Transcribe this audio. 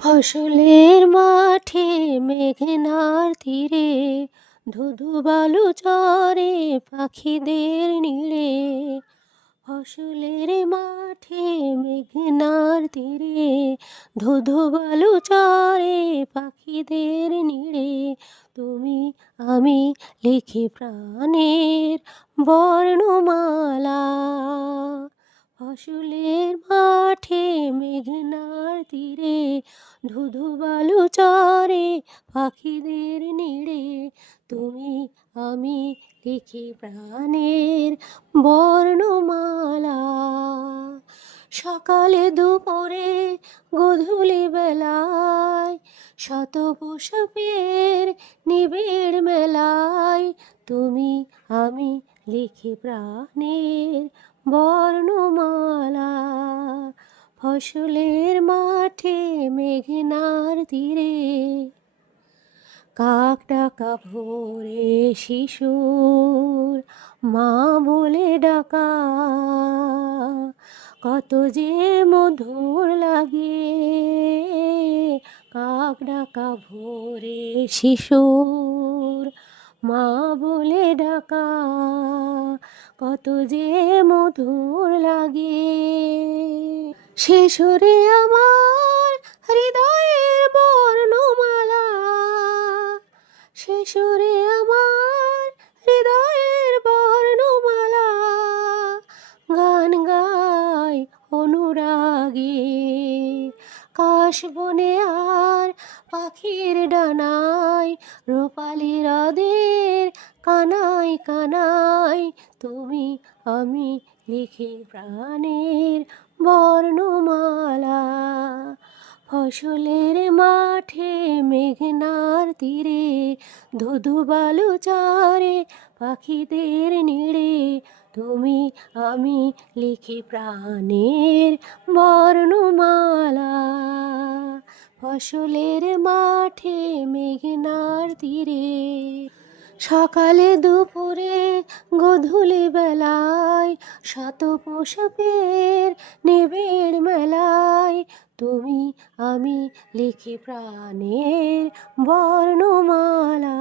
ফসলের মাঠে মেঘনার তীরে ধুধু বালু চরে পাখিদের নীড়ে। ফসলের মাঠে মেঘনার তীরে ধুধু বালু চরে পাখিদের নীড়ে। তুমি আমি লিখি প্রাণের বর্ণমালা। ফসলের মাঠে মেঘনার তীরে ধুধু বালু চরে পাখিদের নীড়ে। তুমি আমি লিখি প্রাণের বর্ণমালা। সকালে দুপুরে গধূলি বেলায় শত পুষ্পের নিবিড় মেলায়। তুমি আমি লিখি প্রাণের বর্ণমালা। ফসলের মাঠে মেঘনার তীরে কাক ডাকা ভোরে শিশুর মা বলে ডাকা, কত যে মধুর লাগে। কাক ডাকা ভোরে শিশুর মা বলে ডাকা, কত যে মধুর লাগে। সে সুরে আমার হৃদয়ের বর্ণমালা, সে সুরে আমার হৃদয়ের বর্ণমালা। গান গায় অনুরাগে কাশ বনে আর পাখির ডানায়, রূপালি হ্রদের কানায় কানায়। তুমি আমি লিখি প্রাণের বর্ণমালা। ফসলের মাঠে মেঘনার তীরে ধুধু বালু চরে পাখিদের নীড়ে। তুমি আমি লিখি প্রাণের বর্ণমালা। ফসলের মাঠে মেঘনার তীরে সকালে দুপুরে গধূলি বেলায় শত পুষ্পের নিবিড় মেলায়। তুমি আমি লিখি প্রাণের বর্ণমালা।